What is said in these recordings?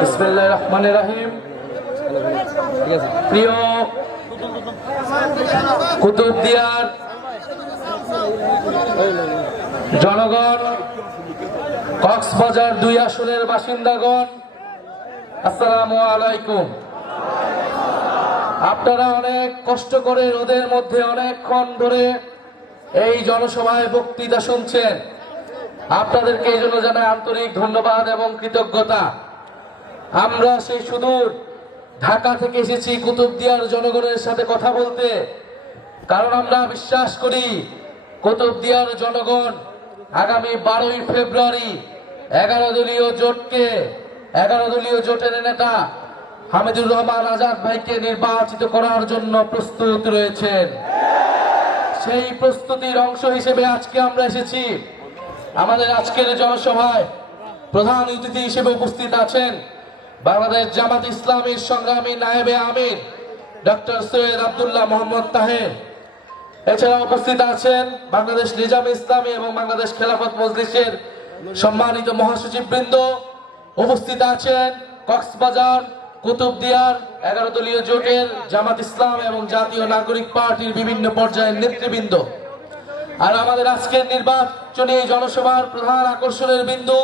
বিসমিল্লাহির রহমানির রহিম। প্রিয় কুতুবদিয়ার জনগণ, কক্সবাজার 2 আসনের বাসিন্দাগণ, আসসালামু আলাইকুম। আপনারা অনেক কষ্ট করে রোদের মধ্যে অনেকক্ষণ ধরে এই জনসভায় বক্তৃতা শুনছেন। আপনাদেরকে এই জন্য জানাই আন্তরিক ধন্যবাদ এবং কৃতজ্ঞতা। আমরা সেই সুদূর ঢাকা থেকে এসেছি কুতুবদিয়ার জনগণের সাথে কথা বলতে, কারণ আমরা বিশ্বাস করি কুতুবদিয়ার জনগণ আগামী 12ই ফেব্রুয়ারি 11 দলীয় জোটের নেতা হামিদুর রহমান আজাদ ভাইকে নির্বাচিত করার জন্য প্রস্তুত রয়েছেন। সেই প্রস্তুতির অংশ হিসেবে আজকে আমরা এসেছি। আমাদের আজকের জনসভায় প্রধান অতিথি হিসেবে উপস্থিত আছেন বাংলাদেশ জামাত ইসলামীর সংগ্রামী নায়েবে আমির ডক্টর সৈয়দ আব্দুল্লাহ মোহাম্মদ তাহের। এছাড়া উপস্থিত আছেন বাংলাদেশ নিজাম ইসলামী এবং বাংলাদেশ খেলাফত মজলিসের সম্মানিত মহাসচিব বৃন্দ। উপস্থিত আছেন কক্সবাজার কুতুবদিয়ার 11 দলীয় জোটের জামাত ইসলাম এবং জাতীয় নাগরিক পার্টির বিভিন্ন পর্যায়ের নেতৃবৃন্দ। আর আমাদের আজকের নির্বাচনী জনসভার প্রধান আকর্ষণের বিন্দু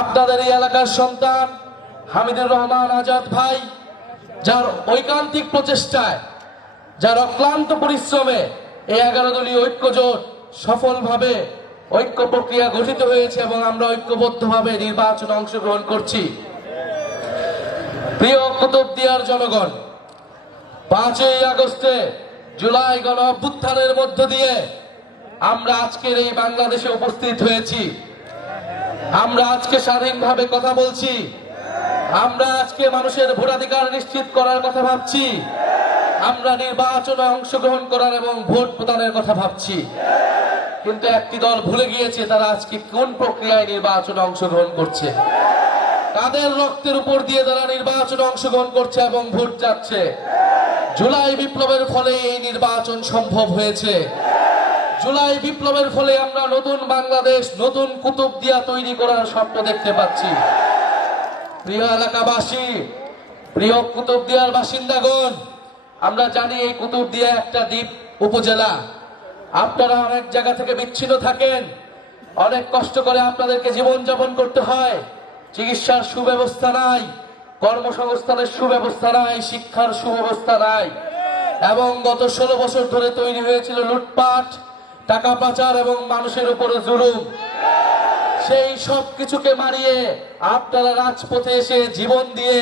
আপনাদের এই এলাকার সন্তান হামিদুর রহমান আজাদ ভাই, যার ঐকান্তিক প্রচেষ্টায়, যার অক্লান্ত পরিশ্রমে এই 11 দলীয় ঐক্য জোট সফলভাবে ঐক্য প্রক্রিয়া গঠিত হয়েছে এবং আমরা ঐক্যবদ্ধভাবে নির্বাচনে অংশগ্রহণ করছি। প্রিয় কুতুবদিয়ার জনগণ, 5ই আগস্টে জুলাই গণ অভ্যুত্থানের মধ্য দিয়ে আমরা আজকের এই বাংলাদেশে উপস্থিত হয়েছি। আমরা আজকে স্বাধীনভাবে কথা বলছি। আমরা আজকে মানুষের ভোটাধিকার নিশ্চিত করার কথা ভাবছি। আমরা নির্বাচনে অংশগ্রহণ করার এবং ভোট প্রদানের কথা ভাবছি। কিন্তু একটি দল ভুলে গিয়েছে তারা আজকে কোন প্রক্রিয়ায় নির্বাচনে অংশগ্রহণ করছে, তাদের রক্তের উপর দিয়ে তারা নির্বাচনে অংশগ্রহণ করছে এবং ভোট যাচ্ছে। জুলাই বিপ্লবের ফলে এই নির্বাচন সম্ভব হয়েছে। জুলাই বিপ্লবের ফলে আমরা নতুন বাংলাদেশ, নতুন কুতুবদিয়া তৈরি করার স্বপ্ন দেখতে পাচ্ছি। প্রিয় এলাকাবাসী, প্রিয় কুতুবদিয়ার বাসিন্দাগণ, আমরা জানি এই কুতুবদিয়া একটা দ্বীপ উপজেলা। আপনারা অনেক জায়গা থেকে বিচ্ছিন্ন থাকেন, অনেক কষ্ট করে আপনাদেরকে জীবনযাপন করতে হয়। চিকিৎসার সুব্যবস্থা নাই, কর্মসংস্থানের সুব্যবস্থা নাই, শিক্ষার সুব্যবস্থা নাই এবং গত 16 বছর ধরে তৈরি হয়েছিল লুটপাট, টাকা পাচার এবং মানুষের উপরে জুলুম। সেই সব কিছুকে মারিয়ে আপনারা রাজপথে এসে জীবন দিয়ে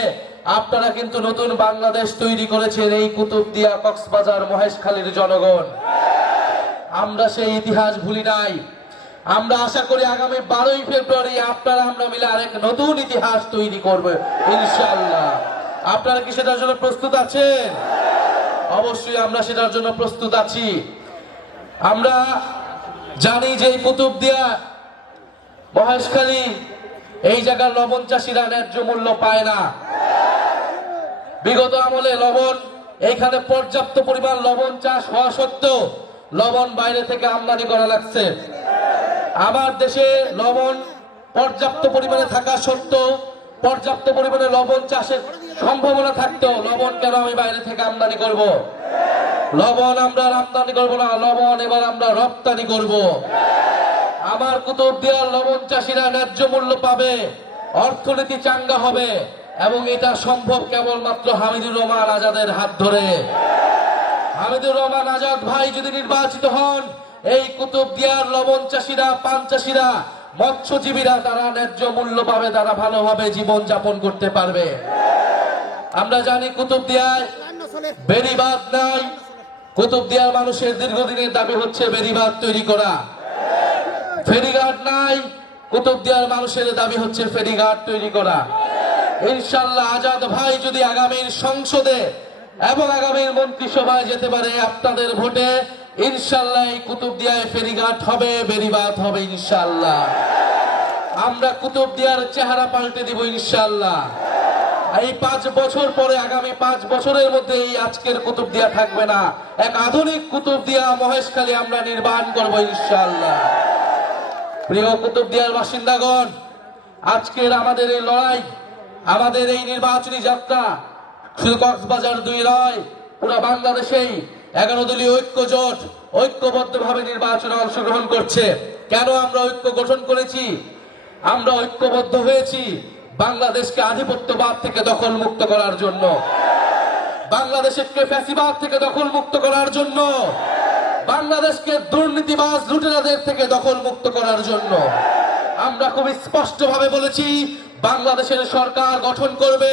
আপনারা কিন্তু নতুন বাংলাদেশ তৈরি করেছেন এই কুতুবদিয়া, কক্সবাজার, মহেশখালীর জনগণ। আমরা সেই ইতিহাস ভুলি নাই। আমরা আশা করি আগামী 12ই ফেব্রুয়ারি আপনারা আমরা মিলে আরেক নতুন ইতিহাস তৈরি করবে ইনশাআল্লাহ। আপনারা কি সেটার জন্য প্রস্তুত আছেন? অবশ্যই আমরা সেটার জন্য প্রস্তুত আছি। আমরা জানি যে কুতুবদিয়া, মহেশখালী, এই জায়গার লবণ চাষিরা ন্যায্য মূল্য পায় না। বিগত আমলে লবণ, এইখানে পর্যাপ্ত পরিমাণ লবণ চাষ হওয়া সত্ত্বেও লবণ বাইরে থেকে আমদানি করা লাগছে। আমার দেশে লবণ পর্যাপ্ত পরিমাণে থাকা সত্ত্বেও, পর্যাপ্ত পরিমাণে লবণ চাষের সম্ভাবনা থাকতেও লবণ কেন আমি বাইরে থেকে আমদানি করব? লবণ আমরা আমদানি করব না, লবণ এবার আমরা রপ্তানি করব। আমার কুতুবদিয়ার লবণ চাষিরা ন্যায্য মূল্য পাবে, অর্থনীতি চাঙ্গা হবে এবং এটা সম্ভব কেবলমাত্র হামিদুর রহমান আজাদের হাত ধরে। হামিদুর রহমান আজাদ ভাই যদি নির্বাচিত হন, এই কুতুবদিয়ার লবণ চাষিরা, পান চাষিরা, মৎস্যজীবীরা তারা ন্যায্য মূল্য পাবে, তারা ভালোভাবে জীবন যাপন করতে পারবে। আমরা জানি কুতুবদিয়ায় বেড়িবাঁধ নাই। কুতুবদিয়ার মানুষের দীর্ঘদিনের দাবি হচ্ছে বেড়িবাঁধ তৈরি করা। ফেরিঘাট নাই, কুতুবদিয়ার মানুষের দাবি হচ্ছে ফেরিঘাট তৈরি করা। ইনশাআল্লাহ আজাদ ভাই যদি আগামীর সংসদে এবং আগামীর মন্ত্রিসভায় যেতে পারে আপনাদের ভোটে, ইনশাআল্লাহ এই কুতুবদিয়ায় ফেরিঘাট হবে, বেড়িবাঁধ হবে ইনশাআল্লাহ। আমরা কুতুবদিয়ার চেহারা পাল্টে দিব ইনশাআল্লাহ। এই 5 বছর পরে আগামী 5 বছরের মধ্যে এই আজকের কুতুবদিয়া থাকবে না, এক আধুনিক কুতুবদিয়া মহেশখালী আমরা নির্মাণ করব ইনশাআল্লাহ। প্রিয় কুতুবদিয়ার বাসিন্দাগণ, আজকের আমাদের এই লড়াই, আমাদের এই নির্বাচনী যাত্রা শুধু কক্সবাজার 2 নয়, পুরো বাংলাদেশেই 11 দলীয় ঐক্য জোট ঐক্যবদ্ধভাবে নির্বাচনে অংশগ্রহণ করছে। কেন আমরা ঐক্য গঠন করেছি? আমরা ঐক্যবদ্ধ হয়েছি বাংলাদেশকে আধিপত্যবাদ থেকে দখল মুক্ত করার জন্য, বাংলাদেশকে ফ্যাসিবাদ থেকে দখল মুক্ত করার জন্য, বাংলাদেশকে দুর্নীতিবাজ লুটেরাদের থেকে দখল মুক্ত করার জন্য। আমরা খুব স্পষ্টভাবে বলেছি, বাংলাদেশের সরকার গঠন করবে,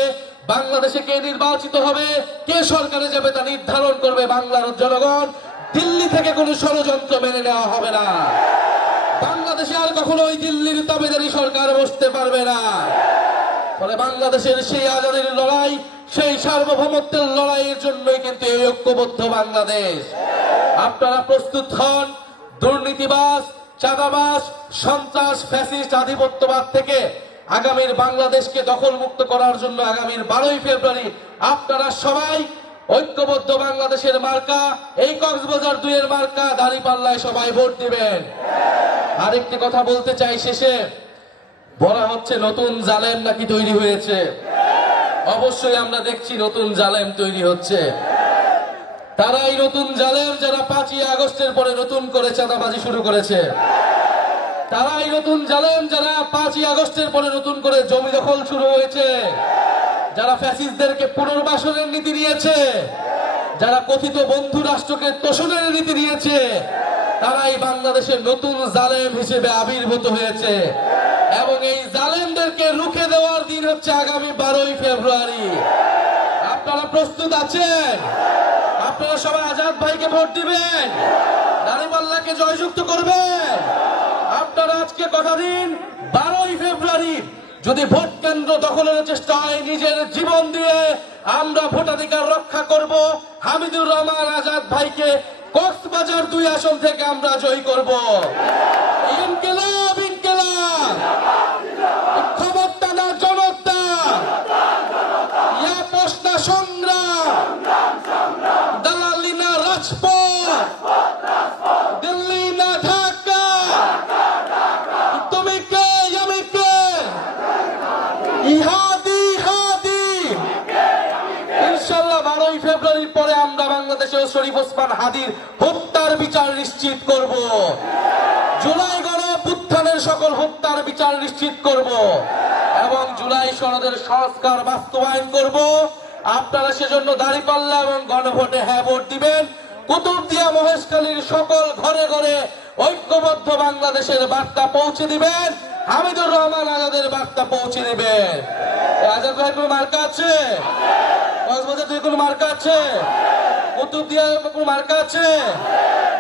বাংলাদেশে কে নির্বাচিত হবে, কে সরকারে যাবে তা নির্ধারণ করবে বাংলার জনগণ। দিল্লি থেকে কোনো ষড়যন্ত্র মেনে নেওয়া হবে না। বাংলাদেশে আর কখনো ওই দিল্লির তাবেদারি সরকার বসতে পারবে না। ফলে বাংলাদেশের সেই আজাদির লড়াই, সেই সার্বভৌমত্বের লড়াইয়ের জন্যই কিন্তু এই ঐক্যবদ্ধ বাংলাদেশ। আপনারা প্রস্তুত হন দুর্নীতিবাজ, চাঁদাবাজ, সন্ত্রাস, ফ্যাসিস্ট, আধিপত্যবাদ থেকে আগামীর বাংলাদেশকে দখল মুক্ত করার জন্য আগামীর 12ই ফেব্রুয়ারি আপনারা সবাই ঐক্যবদ্ধ বাংলাদেশের মার্কা, এই কক্সবাজার 2 এর মার্কা দাঁড়িপাল্লায় সবাই ভোট দিবেন। আরেকটি কথা বলতে চাই শেষে, বলা হচ্ছে নতুন জালেম নাকি তৈরি হয়েছে। অবশ্যই আমরা দেখছি নতুন জালেম তৈরি হচ্ছে। তারাই নতুন জালেম যারা 5ই আগস্টের পরে নতুন করে চাঁদাবাজি শুরু করেছে। তারাই নতুন জালেম যারা 5ই আগস্টের পরে নতুন করে জমি দখল শুরু হয়েছে, যারা ফ্যাসিস্টদেরকে পুনর্বাসনের নীতি নিয়েছে, যারা কথিত বন্ধু রাষ্ট্রকে তোষণের নীতি নিয়েছে, তারাই বাংলাদেশের নতুন জালেম হিসেবে আবির্ভূত হয়েছে। এবং এই জালেমদেরকে রুখে দেওয়ার দিন হচ্ছে আগামী 12ই ফেব্রুয়ারি। আপনারা প্রস্তুত আছেন? আপনারা সবাই আজাদ ভাইকে ভোট দিবেন, দাঁড়িপাল্লাকে জয়যুক্ত করবেন। আপনারা আজকে কথা দিন, 12ই ফেব্রুয়ারি যদি ভোট কেন্দ্র দখলের চেষ্টা হয়, নিজের জীবন দিয়ে আমরা ভোটাধিকার রক্ষা করব। হামিদুর রহমান আজাদ ভাইকে কক্সবাজার 2 আসন থেকে আমরা জয়ী করব। ইনকিলাব ইনকিলাব, ক্ষমতা জনতা, ইয়া প্রশ্ন সংগ্রাম, দালালি না রাজপথ, দিল্লি না ঢাকা, তুমি কে আমি কে, ইহাদি হাদি। ইনশাআল্লাহ 12ই ফেব্রুয়ারির পরে আমরা বাংলাদেশে শরীফ ওসমান হাদির হত্যার বিচার নিশ্চিত করব। জুলাই গণঅভ্যুত্থানের সকল হত্যার বিচার নিশ্চিত করব এবং জুলাই সনদের সংস্কার বাস্তবায়ন করব। আপনারা সেজন্য দাঁড়িপাল্লা এবং গণভোটে হ্যাঁ ভোট দিবেন। কুতুবদিয়া মহেশখালীর সকল ঘরে ঘরে ঐক্যবদ্ধ বাংলাদেশের বার্তা পৌঁছে দিবেন। হামিদুর রহমান আজাদের বার্তা পৌঁছে দিবেন। আজাদ ভাই কোনো মার্কা আছে? কক্সবাজার 2 কোনো মার্কা আছে? কুতুবদিয়া কোনো মার্কা আছে?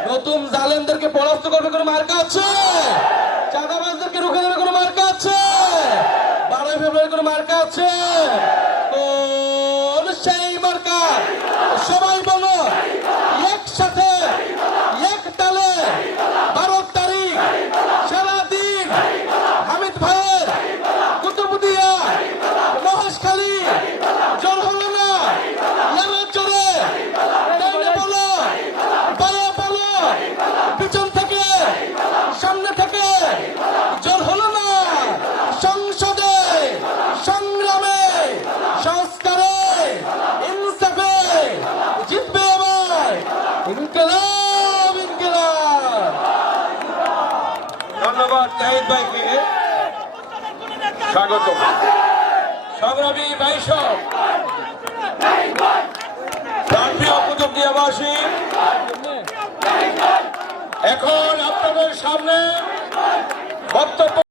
নতুন জালেমদেরকে পরাস্ত করবে কোনো মার্কা আছে? চাঁদাবাজদেরকে রুখে দেবে কোনো মার্কা আছে? 12ই ফেব্রুয়ারি কোনো মার্কা আছে? কোন সেই মার্কা? সবাই বলো একসাথে, এক তালে 12 তারিখ সারাদিন হামিদ ভাইয়ের কুতুবদিয়া মহেশখালী জোর হলো না, জোরে বলো, বলো পিছন থেকে সামনে থেকে, জোর হলো না। সংসদে, সংগ্রামে, সংস্কারে, ইনসাফে জিতবে আবার ইনকিলাব ইনকিলাব। ধন্যবাদ জাহিদ ভাইকে, স্বাগত। সংগ্রামী ভাইসব, প্রিয় কুতুবদিয়াবাসী, এখন আপনাদের সামনে বক্তব্য